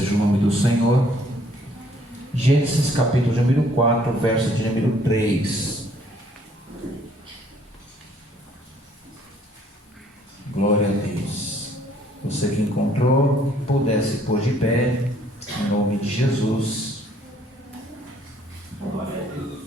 seja o nome do Senhor. Gênesis capítulo número 4, verso de número 3. Glória a Deus. Você que encontrou, pudesse pôr de pé, em nome de Jesus. Glória a Deus.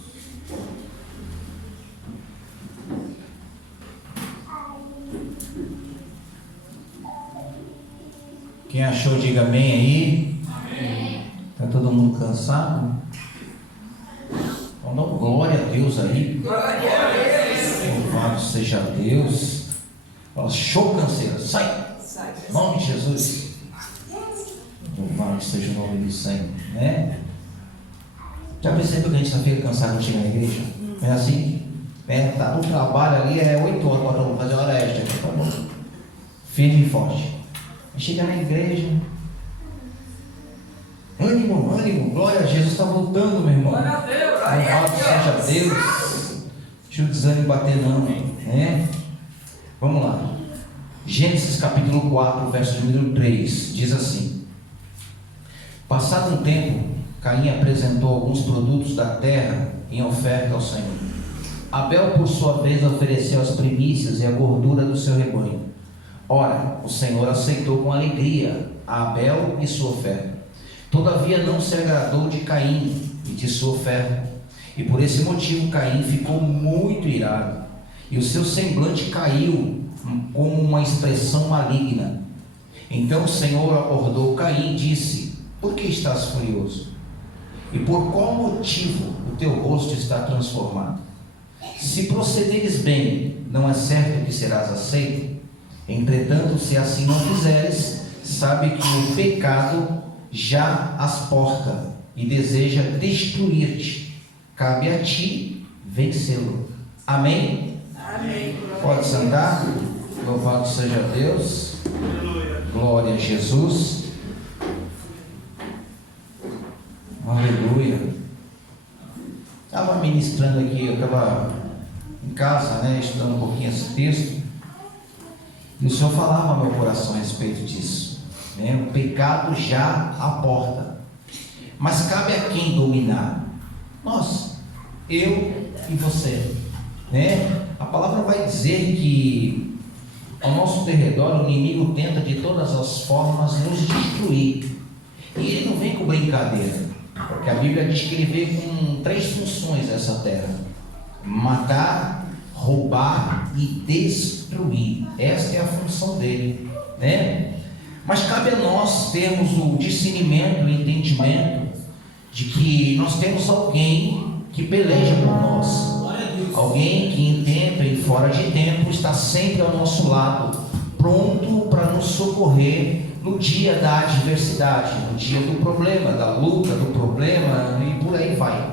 Quem achou, diga amém aí. Amém. Está todo mundo cansado? Então dá glória a Deus aí. Glória a Deus. Louvado seja Deus. Fala, show canseira, sai. Em nome de Jesus. Louvado seja o nome do Senhor, né? Já percebeu que a gente fica cansado de chegar na igreja? É assim? Tá no trabalho ali, 8 horas, agora vamos fazer hora extra aqui, tá bom? Firme e forte. Chega na igreja, ânimo, glória a Jesus, está voltando, meu irmão. Glória a Deus, louvado seja Deus. Deixa o desânimo bater não, né? Vamos lá. Gênesis capítulo 4, verso número 3, diz assim: passado um tempo, Caim apresentou alguns produtos da terra em oferta ao Senhor. Abel, por sua vez, ofereceu as primícias e a gordura do seu rebanho. Ora, o Senhor aceitou com alegria a Abel e sua oferta. Todavia não se agradou de Caim e de sua oferta. E por esse motivo Caim ficou muito irado. E o seu semblante caiu como uma expressão maligna. Então o Senhor acordou Caim e disse: por que estás furioso? E por qual motivo o teu rosto está transformado? Se procederes bem, não é certo que serás aceito? Entretanto, se assim não fizeres, sabe que o pecado já as porta e deseja destruir-te. Cabe a ti vencê-lo. Amém? Amém. Pode sentar. Louvado seja Deus. Glória a Jesus. Aleluia. Estava ministrando aqui, eu estava em casa, né, estudando um pouquinho esse texto. E o Senhor falava no meu coração a respeito disso, né? O pecado já à porta, mas cabe a quem dominar? Nós, eu e você, né? A palavra vai dizer que ao nosso derredor o inimigo tenta de todas as formas nos destruir, e ele não vem com brincadeira, porque a Bíblia diz que ele veio com 3 funções nessa terra: matar, roubar e destruir. Esta é a função dele, né? Mas cabe a nós termos o discernimento, o entendimento de que nós temos alguém que peleja por nós, alguém que em tempo e fora de tempo está sempre ao nosso lado, pronto para nos socorrer no dia da adversidade, no dia do problema, da luta, do problema, e por aí vai.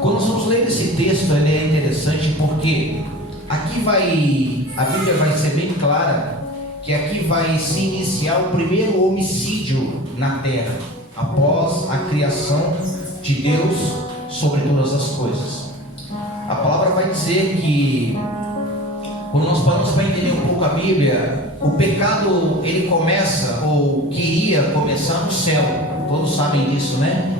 Quando nós vamos ler esse texto, ele é interessante porque aqui a Bíblia vai ser bem clara, que aqui vai se iniciar o primeiro homicídio na terra, após a criação de Deus sobre todas as coisas. A palavra vai dizer que, quando nós paramos para entender um pouco a Bíblia, o pecado ele começa, ou queria começar no céu. Todos sabem disso, né?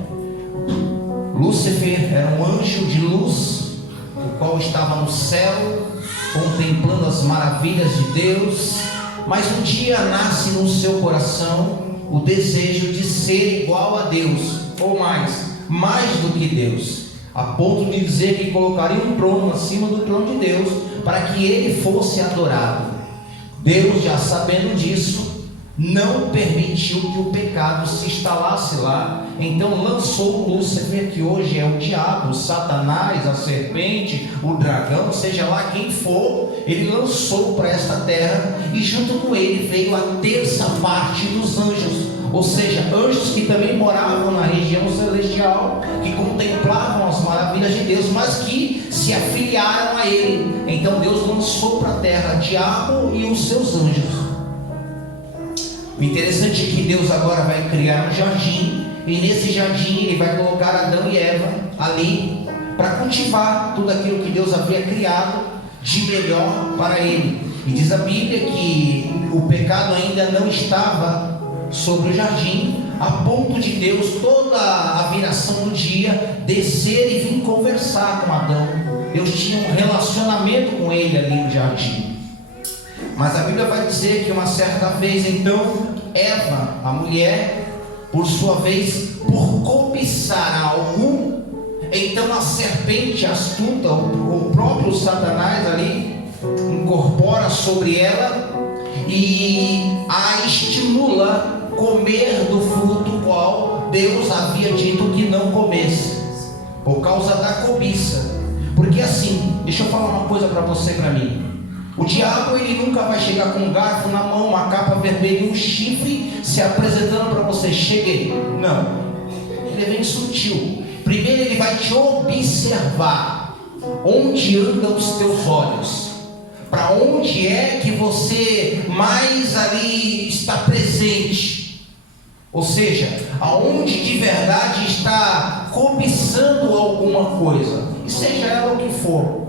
Lúcifer era um anjo de luz, o qual estava no céu, contemplando as maravilhas de Deus, mas um dia nasce no seu coração o desejo de ser igual a Deus, ou mais do que Deus, a ponto de dizer que colocaria um trono acima do trono de Deus, para que ele fosse adorado. Deus, já sabendo disso, não permitiu que o pecado se instalasse lá. Então lançou Lúcifer, que hoje é o diabo, Satanás, a serpente, o dragão, seja lá quem for, ele lançou para esta terra, e junto com ele veio a terça parte dos anjos, ou seja, anjos que também moravam na região celestial, que contemplavam as maravilhas de Deus, mas que se afiliaram a ele. Então Deus lançou para a terra diabo e os seus anjos. O interessante é que Deus agora vai criar um jardim, e nesse jardim ele vai colocar Adão e Eva ali para cultivar tudo aquilo que Deus havia criado de melhor para ele. E diz a Bíblia que o pecado ainda não estava sobre o jardim, a ponto de Deus, toda a viração do dia, descer e vir conversar com Adão. Deus tinha um relacionamento com ele ali no jardim. Mas a Bíblia vai dizer que uma certa vez, então, Eva, a mulher, por sua vez, por cobiçar algo, então a serpente astuta, o próprio Satanás ali, incorpora sobre ela e a estimula a comer do fruto qual Deus havia dito que não comesse, por causa da cobiça. Porque assim, deixa eu falar uma coisa para você e para mim. O diabo, ele nunca vai chegar com um garfo na mão, uma capa vermelha e um chifre se apresentando para você: cheguei. Não, ele vem sutil. Primeiro ele vai te observar onde andam os teus olhos, para onde é que você mais ali está presente, ou seja, aonde de verdade está cobiçando alguma coisa, e seja ela o que for.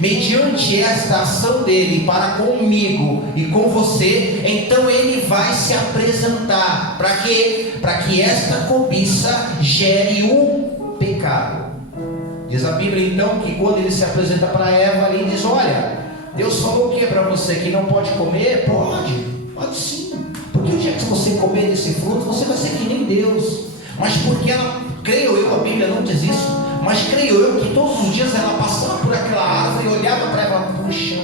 Mediante esta ação dele para comigo e com você, então ele vai se apresentar. Para quê? Para que esta cobiça gere o pecado. Diz a Bíblia então que quando ele se apresenta para Eva, ele diz: olha, Deus falou o que para você? Que não pode comer? Pode sim, porque o dia que você comer desse fruto, você vai ser que nem Deus. Mas porque ela, creio eu, a Bíblia não diz isso, mas creio eu que todos os dias ela passava por aquela árvore e olhava para ela: puxa,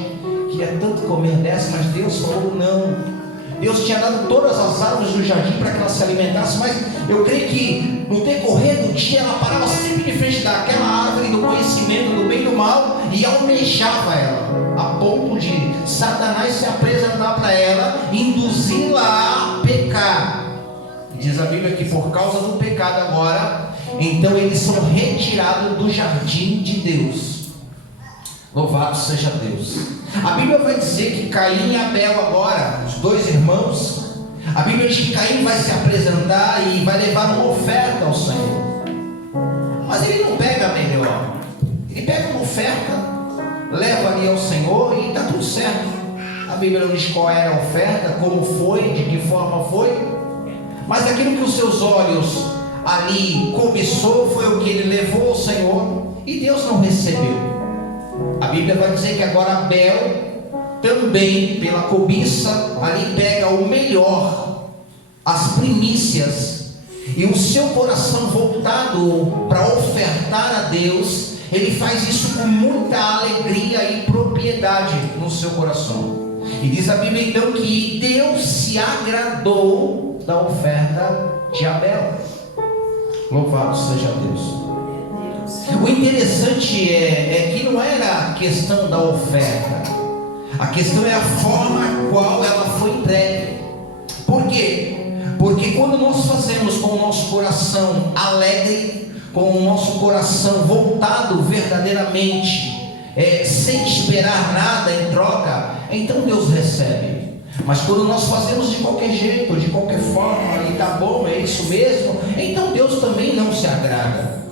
queria tanto comer dessa, mas Deus falou não. Deus tinha dado todas as árvores do jardim para que ela se alimentasse, mas eu creio que no decorrer do dia ela parava sempre de frente daquela árvore do conhecimento do bem e do mal e almejava ela, a ponto de Satanás se apresentar para ela, induzi-la a pecar. E diz a Bíblia que por causa do pecado agora, então eles são retirados do jardim de Deus. Louvado seja Deus. A Bíblia vai dizer que Caim e Abel agora, os dois irmãos, a Bíblia diz que Caim vai se apresentar e vai levar uma oferta ao Senhor. Mas ele não pega a melhor, ele pega uma oferta, leva ali ao Senhor e está tudo certo. A Bíblia não diz qual era a oferta, como foi, de que forma foi, mas aquilo que os seus olhos ali cobiçou foi o que ele levou ao Senhor e Deus não recebeu. A Bíblia vai dizer que agora Abel também, pela cobiça, ali pega o melhor, as primícias, e o seu coração voltado para ofertar a Deus, ele faz isso com muita alegria e propriedade no seu coração. E diz a Bíblia então que Deus se agradou da oferta de Abel. Louvado seja Deus. O interessante é que não era a questão da oferta, a questão é a forma a qual ela foi entregue. Por quê? Porque quando nós fazemos com o nosso coração alegre, com o nosso coração voltado verdadeiramente, sem esperar nada em troca, então Deus recebe. Mas quando nós fazemos de qualquer jeito, de qualquer forma, e tá bom, é isso mesmo, então Deus também não se agrada.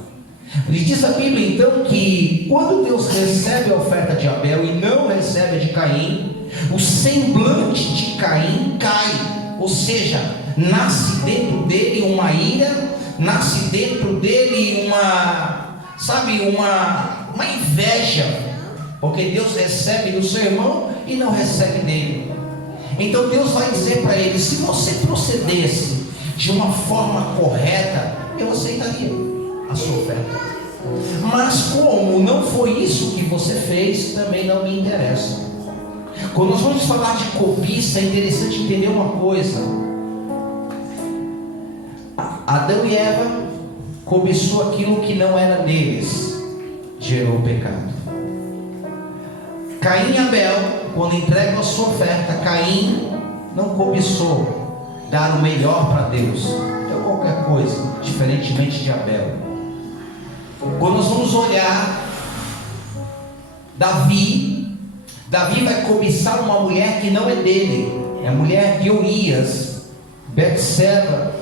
E diz a Bíblia então que quando Deus recebe a oferta de Abel e não recebe a de Caim, o semblante de Caim cai, ou seja, nasce dentro dele uma ira, nasce dentro dele uma inveja, porque Deus recebe do seu irmão e não recebe dele. Então Deus vai dizer para ele: se você procedesse de uma forma correta, eu aceitaria a sua oferta. Mas como não foi isso que você fez, também não me interessa. Quando nós vamos falar de cobiça, é interessante entender uma coisa. Adão e Eva cobiçou aquilo que não era deles, gerou pecado. Caim e Abel, quando entregam a sua oferta, Caim não cobiçou dar o melhor para Deus, ou qualquer coisa, diferentemente de Abel. Quando nós vamos olhar Davi vai cobiçar uma mulher que não é dele, é a mulher de Urias, Betseba,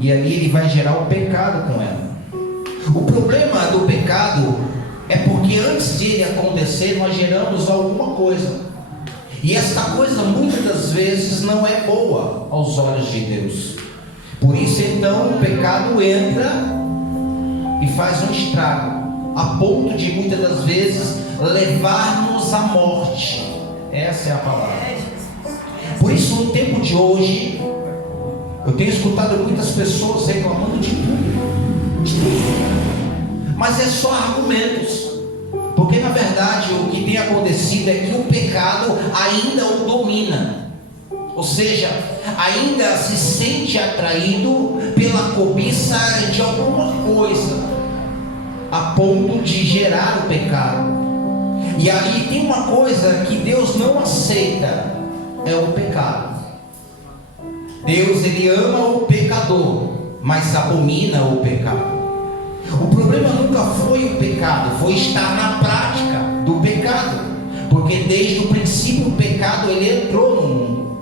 e ali ele vai gerar o pecado com ela. O problema do pecado é porque antes de ele acontecer, nós geramos alguma coisa, e esta coisa muitas das vezes não é boa aos olhos de Deus. Por isso então o pecado entra e faz um estrago, a ponto de muitas das vezes levar-nos à morte. Essa é a palavra. Por isso no tempo de hoje eu tenho escutado muitas pessoas reclamando de tudo, mas é só argumentos, porque na verdade o que tem acontecido é que o pecado ainda o domina, ou seja, ainda se sente atraído pela cobiça de alguma coisa, a ponto de gerar o pecado. E aí tem uma coisa que Deus não aceita, é o pecado. Deus, ele ama o pecador, mas abomina o pecado. O problema nunca foi o pecado, foi estar na prática do pecado, porque desde o princípio o pecado ele entrou no mundo.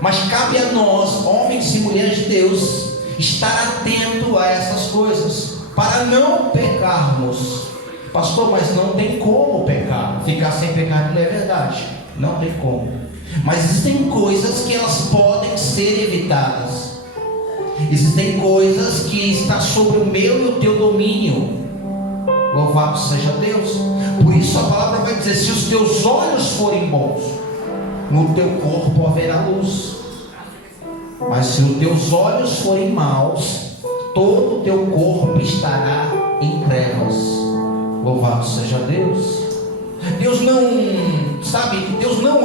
Mas cabe a nós, homens e mulheres de Deus, estar atento a essas coisas, para não pecarmos. Pastor, mas não tem como pecar, ficar sem pecado não é verdade, não tem como. Mas existem coisas que elas podem ser evitadas. Existem coisas que estão sobre o meu e o teu domínio. Louvado seja Deus. Por isso a palavra vai dizer: se os teus olhos forem bons, no teu corpo haverá luz. Mas se os teus olhos forem maus, todo o teu corpo estará em trevas. Louvado seja Deus. Deus não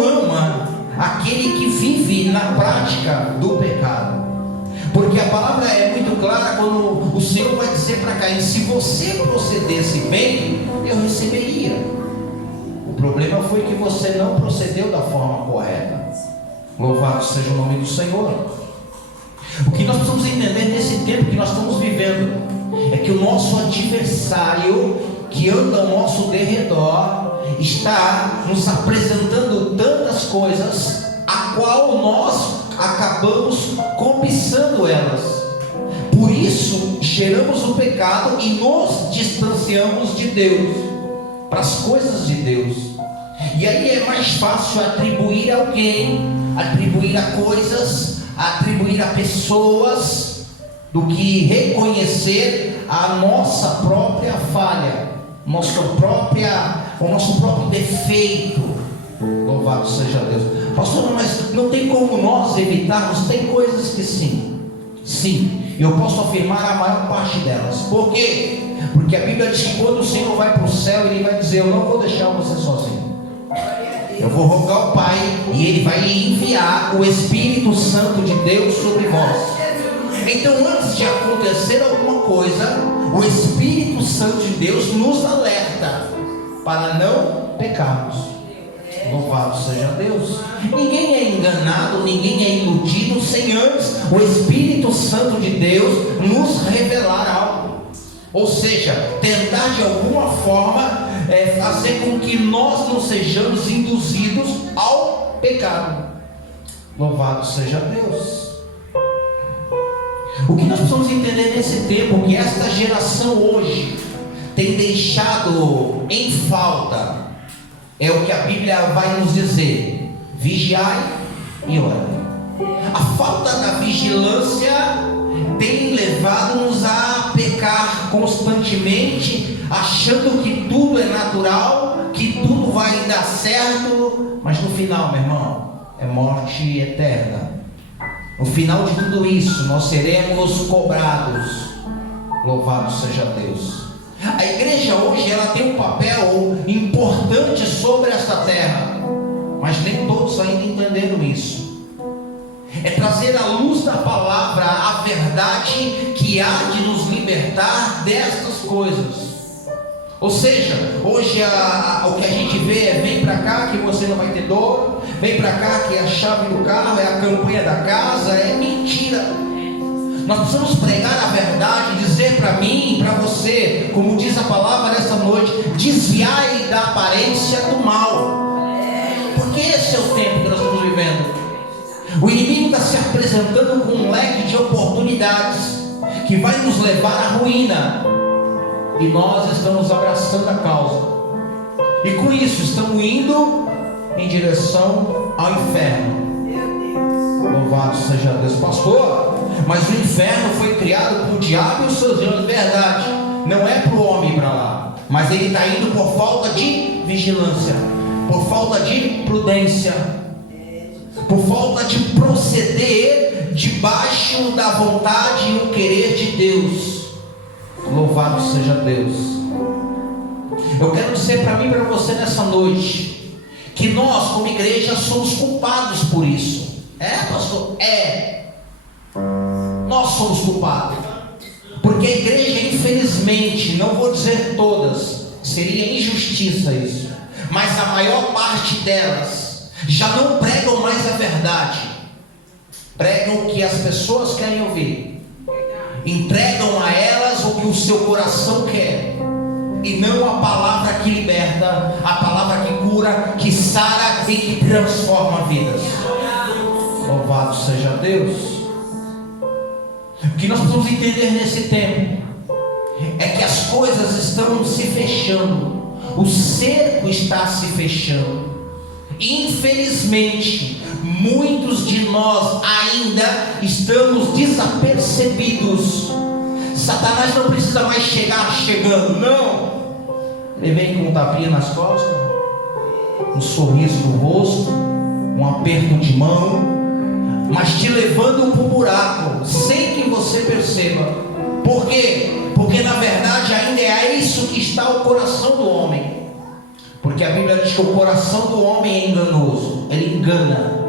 ama aquele que vive na prática do pecado, porque a palavra é muito clara quando o Senhor vai dizer para Caim: se você procedesse bem, eu receberia. O problema foi que você não procedeu da forma correta. Louvado seja o nome do Senhor. O que nós precisamos entender nesse tempo que nós estamos vivendo é que o nosso adversário, que anda ao nosso derredor, está nos apresentando tantas coisas a qual nós acabamos cobiçando elas. Por isso geramos o pecado e nos distanciamos de Deus, para as coisas de Deus. E aí é mais fácil atribuir a alguém, atribuir a coisas, atribuir a pessoas, do que reconhecer a nossa própria falha, o nosso próprio defeito. Louvado seja Deus. Pastor, mas não tem como nós evitarmos? Tem coisas que sim, eu posso afirmar a maior parte delas. Por quê? Porque a Bíblia diz que quando o Senhor vai para o céu, Ele vai dizer: eu não vou deixar você sozinho, eu vou rogar ao Pai, e Ele vai enviar o Espírito Santo de Deus sobre vós. Então, antes de acontecer alguma coisa, o Espírito Santo de Deus nos alerta para não pecarmos. Louvado seja Deus. Ninguém é enganado, ninguém é iludido sem antes o Espírito Santo de Deus nos revelar algo, ou seja, tentar de alguma forma fazer com que nós não sejamos induzidos ao pecado. Louvado seja Deus. O que nós precisamos entender nesse tempo, que esta geração hoje tem deixado em falta, é o que a Bíblia vai nos dizer: vigiai e orai. A falta da vigilância tem levado-nos a pecar constantemente, achando que tudo é natural, que tudo vai dar certo, mas no final, meu irmão, é morte eterna. No final de tudo isso, nós seremos cobrados. Louvado seja Deus. A igreja hoje, ela tem um papel importante sobre esta terra, mas nem todos ainda entenderam isso. É trazer à luz da palavra a verdade que há de nos libertar destas coisas. Ou seja, hoje o que a gente vê é: vem para cá que você não vai ter dor, vem para cá que a chave do carro é a campanha da casa. É mentira. Nós precisamos pregar a verdade, dizer para mim e para você, como diz a palavra nesta noite: desviai da aparência do mal, porque esse é o tempo que nós estamos vivendo. O inimigo está se apresentando com um leque de oportunidades que vai nos levar à ruína, e nós estamos abraçando a causa, e com isso estamos indo em direção ao inferno. Louvado seja Deus. Pastor, mas o inferno foi criado por o diabo e os seus anjos. Verdade, não é para o homem ir para lá, mas ele está indo por falta de vigilância, por falta de prudência, por falta de proceder debaixo da vontade e o querer de Deus. Louvado seja Deus. Eu quero dizer para mim e para você nessa noite, que nós como igreja somos culpados por isso. Pastor? Nós somos culpados, porque a igreja, infelizmente, não vou dizer todas, seria injustiça isso, mas a maior parte delas já não pregam mais a verdade, pregam o que as pessoas querem ouvir, entregam a elas o que o seu coração quer, e não a palavra que liberta, a palavra que cura, que sara e que transforma vidas. Louvado seja Deus. O que nós precisamos entender nesse tempo é que as coisas estão se fechando, o cerco está se fechando. Infelizmente, muitos de nós ainda estamos desapercebidos. Satanás não precisa mais chegar chegando, não. Ele vem com um tapinha nas costas, um sorriso no rosto, um aperto de mão, mas te levando para o buraco, sem que você perceba. Por quê? Porque na verdade ainda é isso que está o coração do homem. Porque a Bíblia diz que o coração do homem é enganoso, ele engana.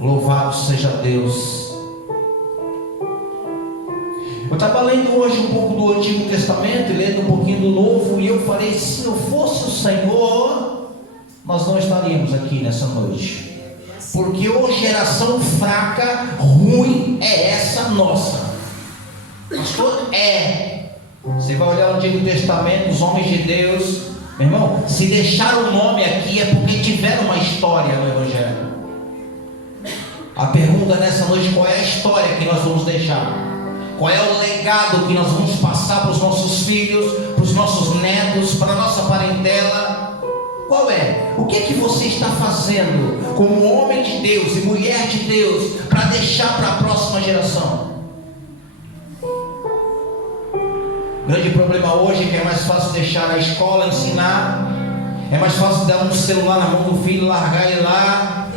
Louvado seja Deus. Eu estava lendo hoje um pouco do Antigo Testamento e lendo um pouquinho do Novo, e eu falei, se não fosse o Senhor, nós não estaríamos aqui nessa noite. Porque hoje geração fraca, ruim é essa nossa. Pastor, você vai olhar o Antigo Testamento, os homens de Deus, meu irmão, se deixaram o nome aqui é porque tiveram uma história no Evangelho. A pergunta nessa noite, qual é a história que nós vamos deixar? Qual é o legado que nós vamos passar para os nossos filhos, para os nossos netos, para a nossa parentela? Qual é? O que é que você está fazendo como homem de Deus e mulher de Deus para deixar para a próxima geração? O grande problema hoje é que é mais fácil deixar a escola ensinar, é mais fácil dar um celular na mão do filho, largar ele lá.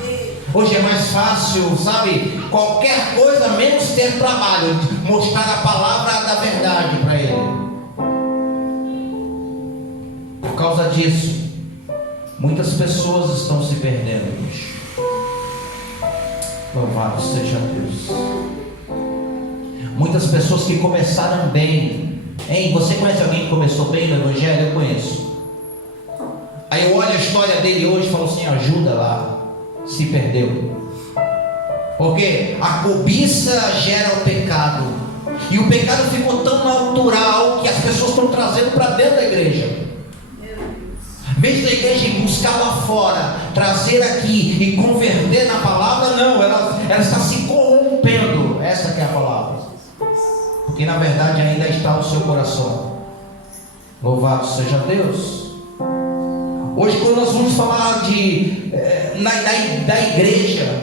Hoje é mais fácil, sabe, qualquer coisa menos ter trabalho, mostrar a palavra da verdade para ele. Por causa disso, muitas pessoas estão se perdendo hoje. Louvado seja Deus. Muitas pessoas que começaram bem. Você conhece alguém que começou bem no Evangelho? Eu conheço. Aí eu olho a história dele hoje e falo assim, ajuda lá. Se perdeu. Porque a cobiça gera o pecado. E o pecado ficou tão natural que as pessoas estão trazendo para dentro da igreja. Em vez da igreja buscar lá fora, trazer aqui e converter na palavra, não, ela está se corrompendo. Essa que é a palavra. Porque na verdade ainda está o seu coração. Louvado seja Deus. Hoje quando nós vamos falar da igreja,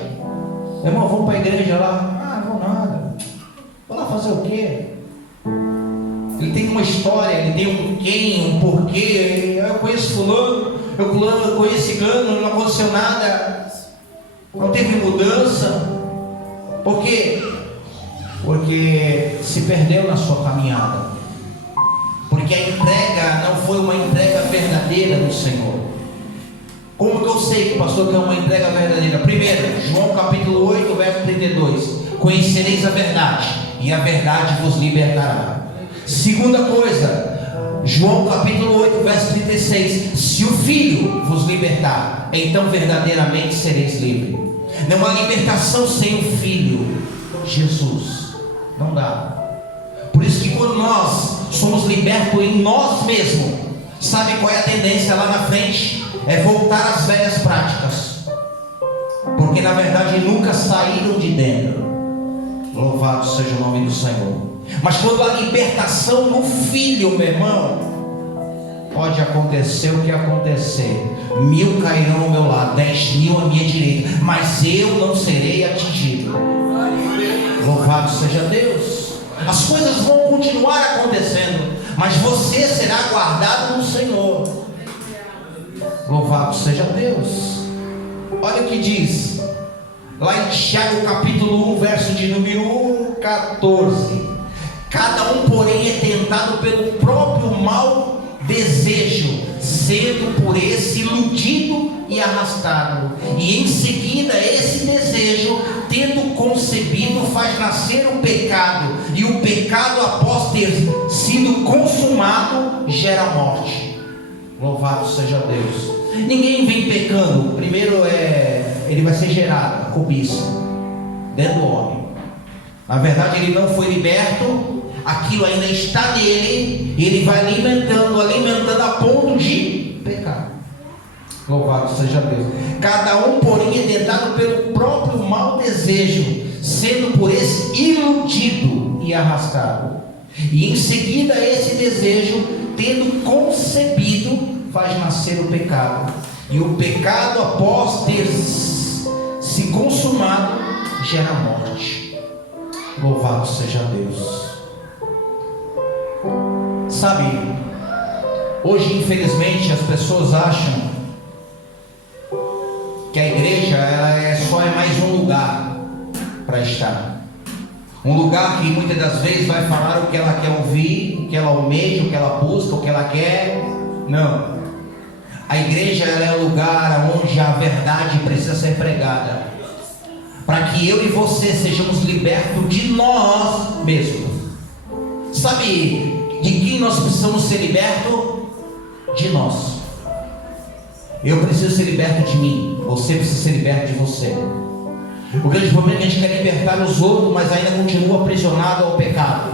irmão, vamos para a igreja lá? Não vou nada. Vou lá fazer o quê? Ele tem uma história, ele tem um quem, um porquê. Eu conheço fulano, eu conheço ciclano, não aconteceu nada, não teve mudança. Por quê? Porque se perdeu na sua caminhada. Porque a entrega não foi uma entrega verdadeira do Senhor. Como que eu sei que pastor que é uma entrega verdadeira? Primeiro, João capítulo 8, verso 32. Conhecereis a verdade, e a verdade vos libertará. Segunda coisa, João capítulo 8, verso 36. Se o Filho vos libertar, então verdadeiramente sereis livres. Não há libertação sem o Filho, Jesus. Não dá. Por isso que quando nós somos libertos em nós mesmos, sabe qual é a tendência lá na frente? É voltar às velhas práticas, porque na verdade nunca saíram de dentro. Louvado seja o nome do Senhor. Mas quando há libertação no Filho, meu irmão, pode acontecer o que acontecer, 1000 cairão ao meu lado, 10.000 à minha direita, mas eu não serei atingido. Louvado seja Deus. As coisas vão continuar acontecendo, mas você será guardado no Senhor. Louvado seja Deus. Olha o que diz lá em Tiago capítulo 1, verso de número 14. Cada um, porém, é tentado pelo próprio mau desejo, sendo por esse iludido e arrastado. E em seguida esse desejo, tendo concebido, faz nascer o pecado. E o pecado, após ter sido consumado, gera morte. Louvado seja Deus. Ninguém vem pecando. Primeiro ele vai ser gerado, a cobiça, dentro do homem. Na verdade ele não foi liberto, aquilo ainda está nele, e ele vai alimentando a ponto de pecar. Louvado seja Deus. Cada um, porém, é tentado pelo próprio mau desejo, sendo por esse iludido e arrastado. E em seguida esse desejo, tendo concebido, faz nascer o pecado. E o pecado, após ter se consumado, gera morte. Louvado seja Deus. Sabe, hoje infelizmente as pessoas acham que a igreja só é mais um lugar para estar. Um lugar que muitas das vezes vai falar o que ela quer ouvir, o que ela almeja, o que ela busca, o que ela quer. Não. A igreja é o lugar onde a verdade precisa ser pregada, para que eu e você sejamos libertos de nós mesmos. Sabe de quem nós precisamos ser libertos? De nós. Eu preciso ser liberto de mim, você precisa ser liberto de você. O grande problema é que a gente quer libertar os outros, mas ainda continua aprisionado ao pecado.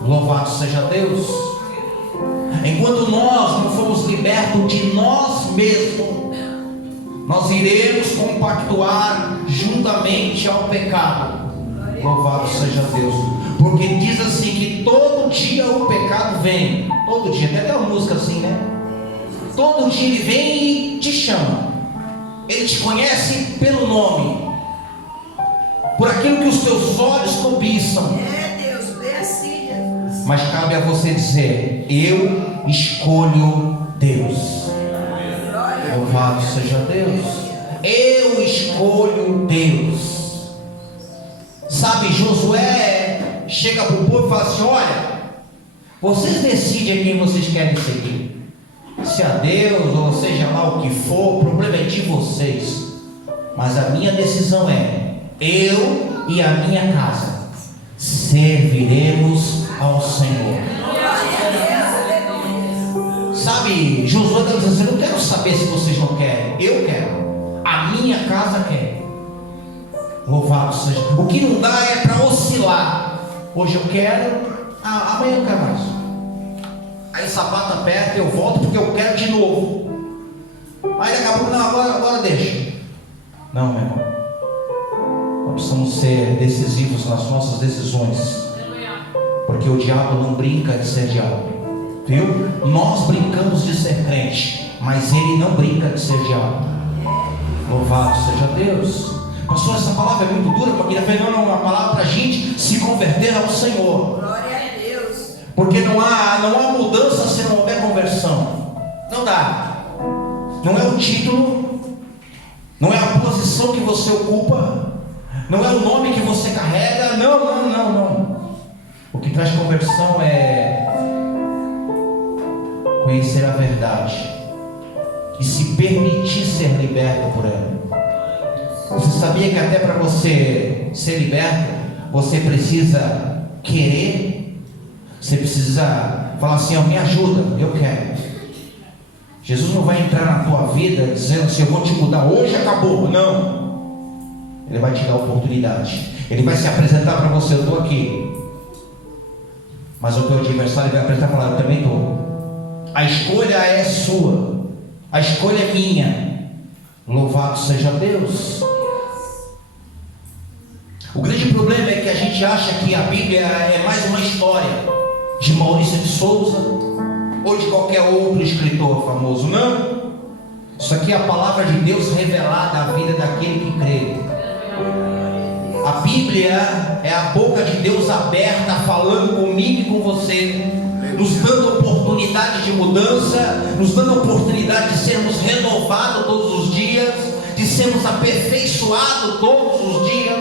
Louvado seja Deus. Enquanto nós não formos libertos de nós mesmos, nós iremos compactuar juntamente ao pecado. Louvado seja Deus. Porque diz assim que todo dia o pecado vem. Todo dia, tem até uma música assim, né? Todo dia ele vem e te chama. Ele te conhece pelo nome, por aquilo que os teus olhos cobiçam. Deus, bem assim, Jesus. Mas cabe a você dizer: eu escolho Deus. Louvado seja Deus. Eu escolho Deus. Sabe, Josué chega para o povo e fala assim: olha, vocês decidem quem vocês querem seguir, se a Deus ou seja lá o que for, o problema é de vocês. Mas a minha decisão é: eu e a minha casa serviremos ao Senhor. Sabe, Josué está dizendo assim: eu não quero saber se vocês não querem, eu quero, a minha casa quer. Louvado seja. O que não dá é para oscilar. Hoje eu quero, amanhã eu quero mais. Aí o sapato aperta, eu volto porque eu quero de novo. Aí daqui a pouco, não, agora deixa. Não, meu irmão, nós precisamos ser decisivos nas nossas decisões, porque o diabo não brinca de ser diabo, viu? Nós brincamos de ser crente, mas ele não brinca de ser diabo. Louvado seja Deus. Pastor, essa palavra é muito dura, porque ele falou: não, uma palavra para a gente se converter ao Senhor. Glória a Deus. Porque não há mudança se não houver conversão. Não dá. Não é o título, não é a posição que você ocupa, não é o nome que você carrega. Não. O que traz conversão é conhecer a verdade e se permitir ser liberto por ela. Você sabia que até para você ser liberto, você precisa querer? Você precisa falar assim: ó, me ajuda, eu quero. Jesus não vai entrar na tua vida dizendo assim: eu vou te mudar, hoje acabou. Não. Ele vai te dar oportunidade. Ele vai se apresentar para você: eu estou aqui. Mas o teu adversário vai apresentar e falar: eu também estou. A escolha é sua, a escolha é minha. Louvado seja Deus. O grande problema é que a gente acha que a Bíblia é mais uma história de Maurício de Souza ou de qualquer outro escritor famoso. Não. Isso aqui é a palavra de Deus revelada à vida daquele que crê. A Bíblia é a boca de Deus aberta, falando comigo e com você, nos dando oportunidade de mudança, nos dando oportunidade de sermos renovados todos os dias, de sermos aperfeiçoados todos os dias.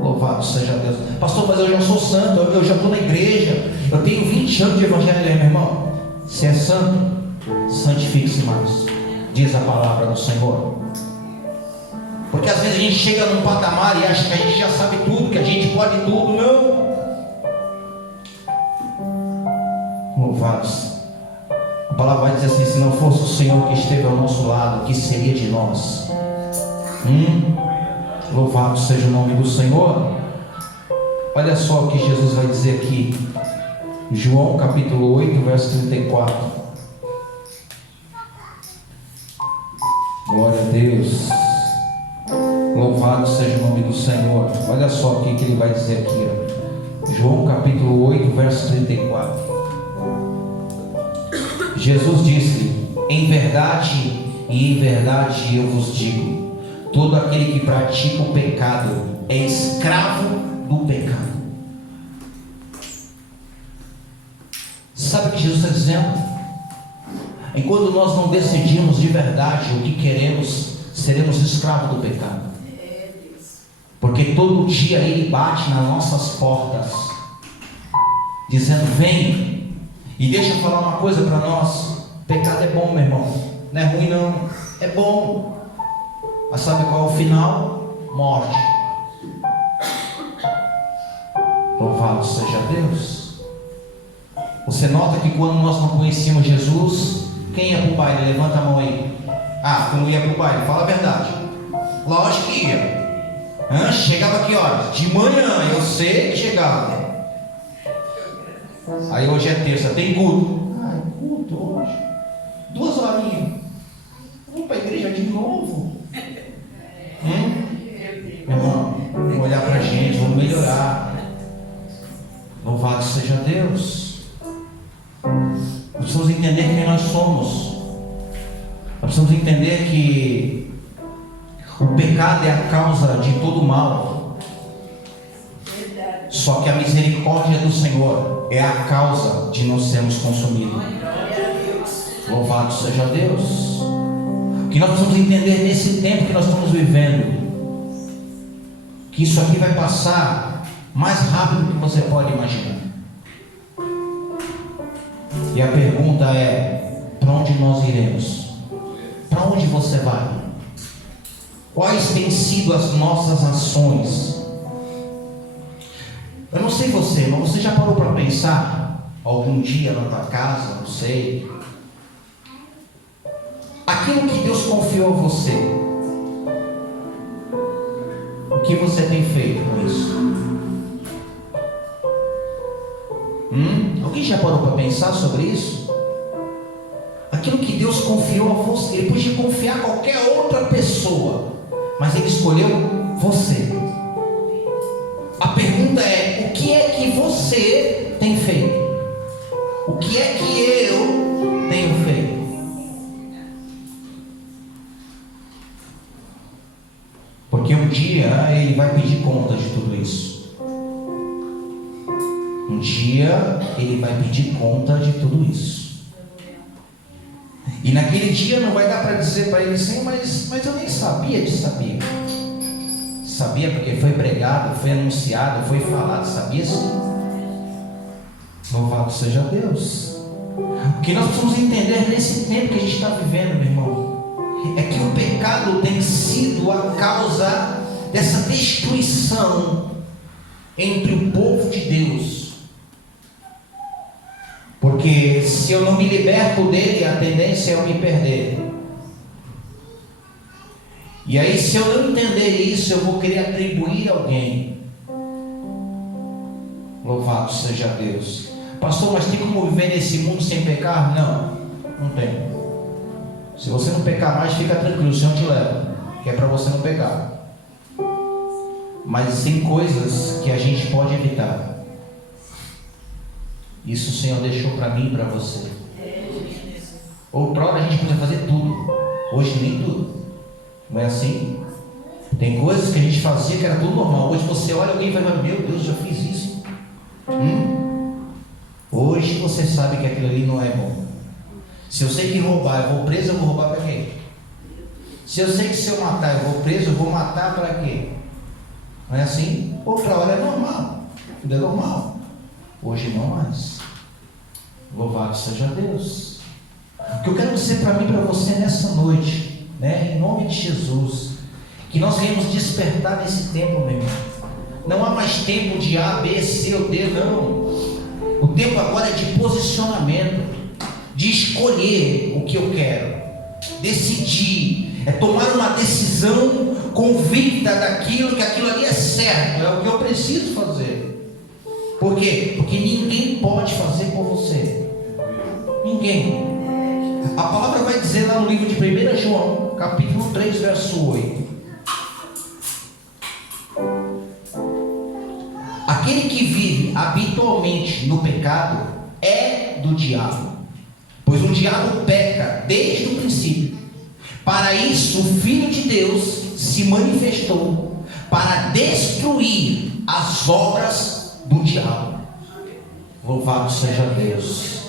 Louvado seja Deus. Pastor, mas eu já sou santo, eu já estou na igreja, eu tenho 20 anos de evangelho, meu irmão. Se é santo, santifique-se mais, diz a palavra do Senhor. Porque às vezes a gente chega num patamar e acha que a gente já sabe tudo, que a gente pode tudo. Não. Louvados. A palavra vai dizer assim: se não fosse o Senhor que esteve ao nosso lado, o que seria de nós? Louvado seja o nome do Senhor. Olha só o que Jesus vai dizer aqui, João capítulo 8, verso 34. Glória a Deus. Louvado seja o nome do Senhor. Olha só o que ele vai dizer aqui, ó. João capítulo 8, verso 34. Jesus disse: em verdade e em verdade eu vos digo, todo aquele que pratica o pecado é escravo do pecado. Sabe o que Jesus está dizendo? Enquanto nós não decidirmos de verdade o que queremos, seremos escravos do pecado. Porque todo dia ele bate nas nossas portas, dizendo: vem. E deixa eu falar uma coisa para nós: pecado é bom, meu irmão. Não é ruim não, é bom. Mas sabe qual é o final? Morte. Louvado seja Deus. Você nota que quando nós não conhecíamos Jesus, quem ia para o baile? Levanta a mão aí. Ah, tu não ia para o baile? Fala a verdade. Lógico que ia. Chegava que horas? De manhã, eu sei que chegava. Aí hoje é terça, tem culto. Culto hoje. 2 horinhas. Vamos para a igreja de novo. Meu irmão, vamos olhar para a gente, vamos melhorar. Louvado seja Deus. Nós precisamos entender quem nós somos. Nós precisamos entender que o pecado é a causa de todo mal. Só que a misericórdia do Senhor é a causa de não sermos consumidos. Louvado seja Deus. O que nós precisamos entender nesse tempo que nós estamos vivendo, que isso aqui vai passar mais rápido do que você pode imaginar. E a pergunta é: para onde nós iremos? Para onde você vai? Quais têm sido as nossas ações? Eu não sei você, mas você já parou para pensar algum dia na tua casa, não sei, aquilo que Deus confiou a você, o que você tem feito com isso? Alguém já parou para pensar sobre isso? Aquilo que Deus confiou a você, Ele podia confiar a qualquer outra pessoa, mas Ele escolheu você. A pergunta é: o que é que você tem feito? O que é que eu tenho feito? Porque um dia Ele vai pedir conta de tudo isso. Um dia Ele vai pedir conta de tudo isso. E naquele dia não vai dar para dizer para Ele assim: mas eu nem sabia de saber. Sabia porque foi pregado, foi anunciado, foi falado, sabia sim. Louvado seja Deus. O que nós precisamos entender nesse tempo que a gente está vivendo, meu irmão, é que o pecado tem sido a causa dessa destruição entre o povo de Deus. Porque se eu não me liberto dele, a tendência é eu me perder. E aí, se eu não entender isso, eu vou querer atribuir a alguém. Louvado seja Deus. Pastor, mas tem como viver nesse mundo sem pecar? Não tem. Se você não pecar mais, fica tranquilo, o Senhor te leva, que é para você não pecar. Mas tem coisas que a gente pode evitar. Isso o Senhor deixou para mim e para você. Outrora a gente podia fazer tudo, hoje nem tudo. Não é assim? Tem coisas que a gente fazia que era tudo normal. Hoje você olha alguém e vai falar, meu Deus, já fiz isso. Hoje você sabe que aquilo ali não é bom. Se eu sei que roubar, eu vou preso, eu vou roubar para quê? Se eu sei que se eu matar, eu vou preso, eu vou matar para quê? Não é assim? Outra hora é normal. Tudo é normal. Hoje não mais. Louvado seja Deus. O que eu quero dizer para mim e para você nessa noite, né, em nome de Jesus, que nós viemos despertar nesse tempo, meu irmão. Não há mais tempo de A, B, C ou D, não. O tempo agora é de posicionamento, de escolher o que eu quero, decidir, é tomar uma decisão convicta daquilo, que aquilo ali é certo, é o que eu preciso fazer. Por quê? Porque ninguém pode fazer por você. Ninguém. A palavra vai dizer lá no livro de 1 João, capítulo 3, verso 8. Aquele que vive habitualmente no pecado é do diabo, pois o diabo peca desde o princípio. Para isso o Filho de Deus se manifestou, para destruir as obras do diabo. Louvado seja Deus.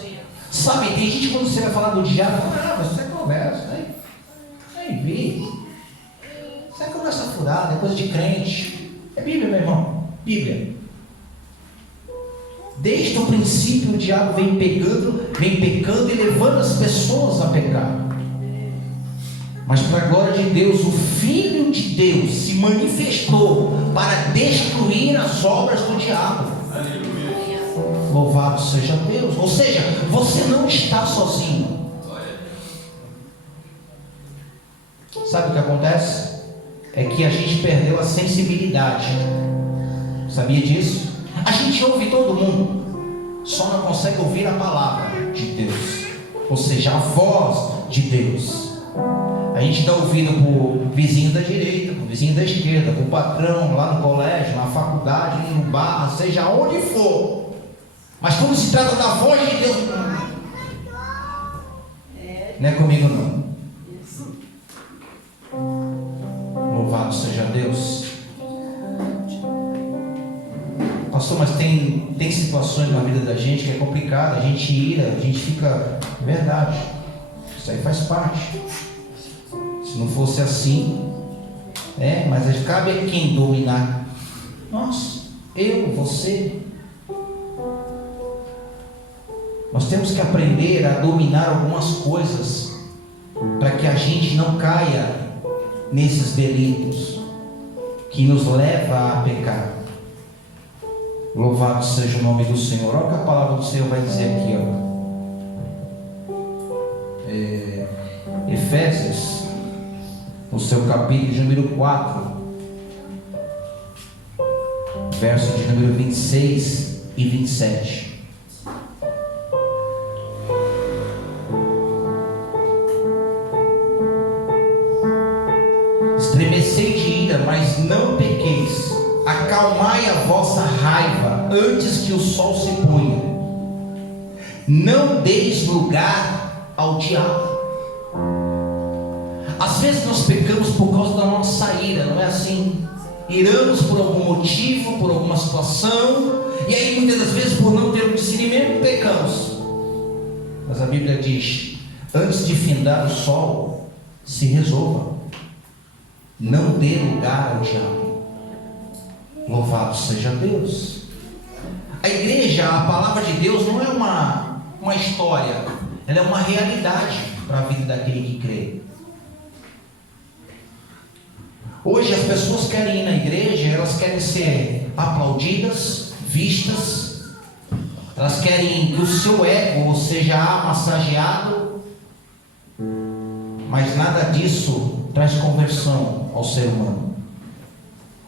Sabe, tem gente quando você vai falar do diabo, mas você conversa, né? Vê. Isso é conversa furada, é coisa de crente. É Bíblia, meu irmão, Bíblia. Desde o princípio o diabo vem pecando e levando as pessoas a pecar. Mas para a glória de Deus, o Filho de Deus se manifestou para destruir as obras do diabo. Louvado seja Deus. Ou seja, você não está sozinho. Sabe o que acontece? É que a gente perdeu a sensibilidade. Sabia disso? A gente ouve todo mundo, só não consegue ouvir a palavra de Deus, ou seja, a voz de Deus. A gente dá ouvido para o vizinho da direita, para o vizinho da esquerda, para o patrão lá no colégio, na faculdade, no bar, seja onde for. Mas quando se trata da voz de Deus, não é comigo não. Louvado seja Deus. Pastor, mas tem situações na vida da gente que é complicado, a gente ira, a gente fica... Verdade, isso aí faz parte. Se não fosse assim, mas cabe a quem dominar? Nós, eu, você. Nós temos que aprender a dominar algumas coisas para que a gente não caia nesses delitos que nos leva a pecar. Louvado seja o nome do Senhor. Olha o que a palavra do Senhor vai dizer aqui, Efésios, no seu capítulo de número 4, verso de número 26 e 27. Estremecei de ira, mas não pequeis. Acalmai a vossa raiva antes que o sol se ponha. Não deis lugar ao diabo. Às vezes nós pecamos por causa da nossa ira, não é assim? Iramos por algum motivo, por alguma situação, e aí muitas das vezes por não ter o discernimento pecamos. Mas a Bíblia diz: antes de findar o sol, se resolva. Não dê lugar ao diabo. Louvado seja Deus. A igreja, a palavra de Deus não é uma história, ela é uma realidade para a vida daquele que crê. Hoje as pessoas querem ir na igreja, elas querem ser aplaudidas, vistas, elas querem que o seu ego seja massageado, mas nada disso traz conversão ao ser humano.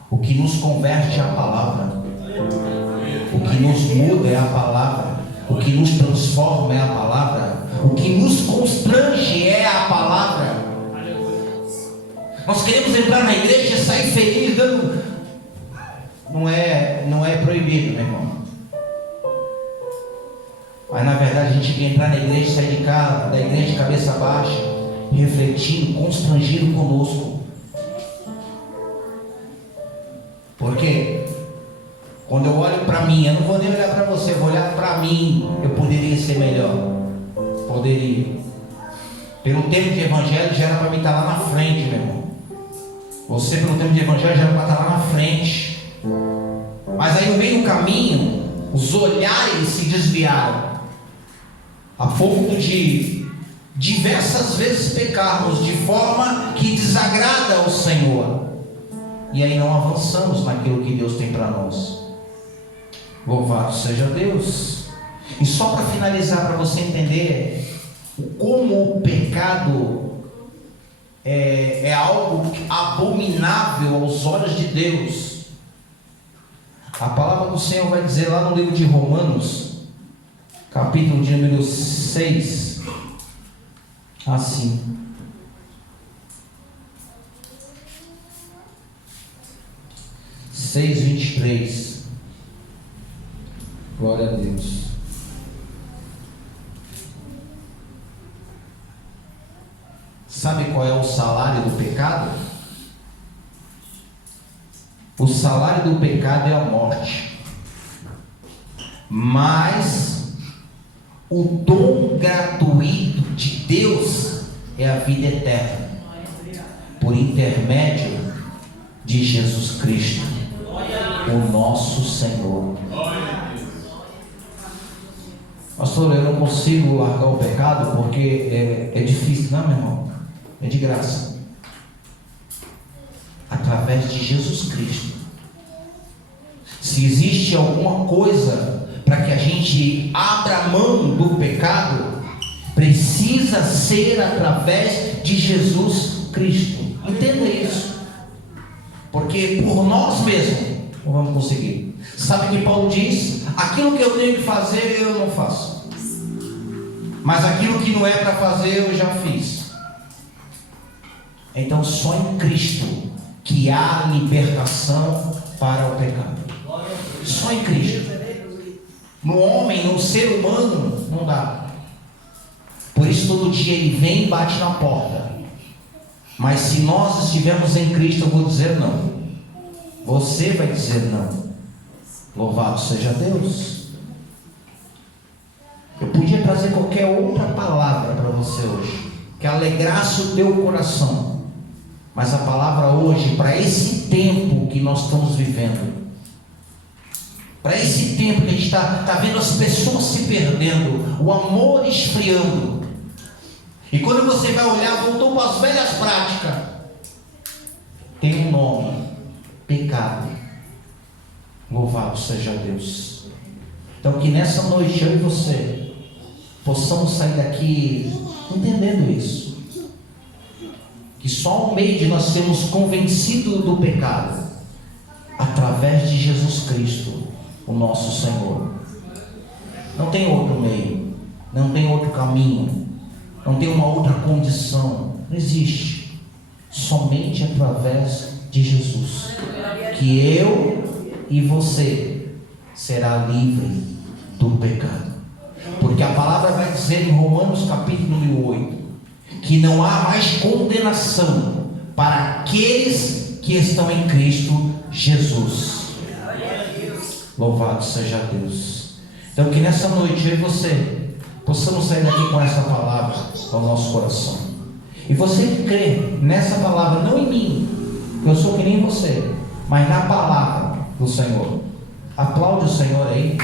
O que nos converte é a palavra, o que nos muda é a palavra, o que nos transforma é a palavra, o que nos constrange é a palavra. Nós queremos entrar na igreja e sair feliz dando. Não é proibido, meu irmão. Mas na verdade a gente quer entrar na igreja e sair de casa, da igreja de cabeça baixa, refletindo, constrangido conosco. Porque quando eu olho para mim, eu não vou nem olhar para você, eu vou olhar para mim. Eu poderia ser melhor. Poderia. Pelo tempo de evangelho já era para mim estar lá na frente, meu irmão. Você, pelo tempo de evangelho, já era para estar lá na frente. Mas aí no meio do caminho, os olhares se desviaram, a ponto de diversas vezes pecarmos de forma que desagrada ao Senhor. E aí não avançamos naquilo que Deus tem para nós. Louvado seja Deus. E só para finalizar, para você entender como o pecado é algo abominável aos olhos de Deus. A palavra do Senhor vai dizer lá no livro de Romanos, capítulo de número 6, assim: 6:23. Glória a Deus. Sabe qual é o salário do pecado? O salário do pecado é a morte, mas o dom gratuito de Deus é a vida eterna, por intermédio de Jesus Cristo, o nosso Senhor. Pastor, eu não consigo largar o pecado porque é difícil, não, meu irmão? É de graça, através de Jesus Cristo. Se existe alguma coisa para que a gente abra mão do pecado, precisa ser através de Jesus Cristo. Entenda isso, porque por nós mesmos não vamos conseguir. Sabe o que Paulo diz? Aquilo que eu tenho que fazer eu não faço, mas aquilo que não é para fazer eu já fiz. Então só em Cristo que há libertação para o pecado. Só em Cristo. No homem, no ser humano, não dá. Por isso todo dia ele vem e bate na porta. Mas se nós estivermos em Cristo, eu vou dizer não. Você vai dizer não. Louvado seja Deus. Eu podia trazer qualquer outra palavra para você hoje, que alegrasse o teu coração. Mas a palavra hoje, para esse tempo que nós estamos vivendo, para esse tempo que a gente está vendo as pessoas se perdendo, o amor esfriando, e quando você vai olhar, voltou para as velhas práticas, tem um nome: pecado. Louvado seja Deus. Então que nessa noite eu e você possamos sair daqui entendendo isso, que só um meio de nós sermos convencidos do pecado, através de Jesus Cristo, o nosso Senhor. Não tem outro meio, não tem outro caminho, não tem uma outra condição, não existe. Somente através de Jesus que eu e você será livre do pecado. Porque a palavra vai dizer em Romanos capítulo 8 que não há mais condenação para aqueles que estão em Cristo Jesus. Louvado seja Deus. Então que nessa noite eu e você possamos sair daqui com essa palavra ao nosso coração. E você que crê nessa palavra, não em mim, que eu sou que nem você, mas na palavra do Senhor. Aplaude o Senhor aí.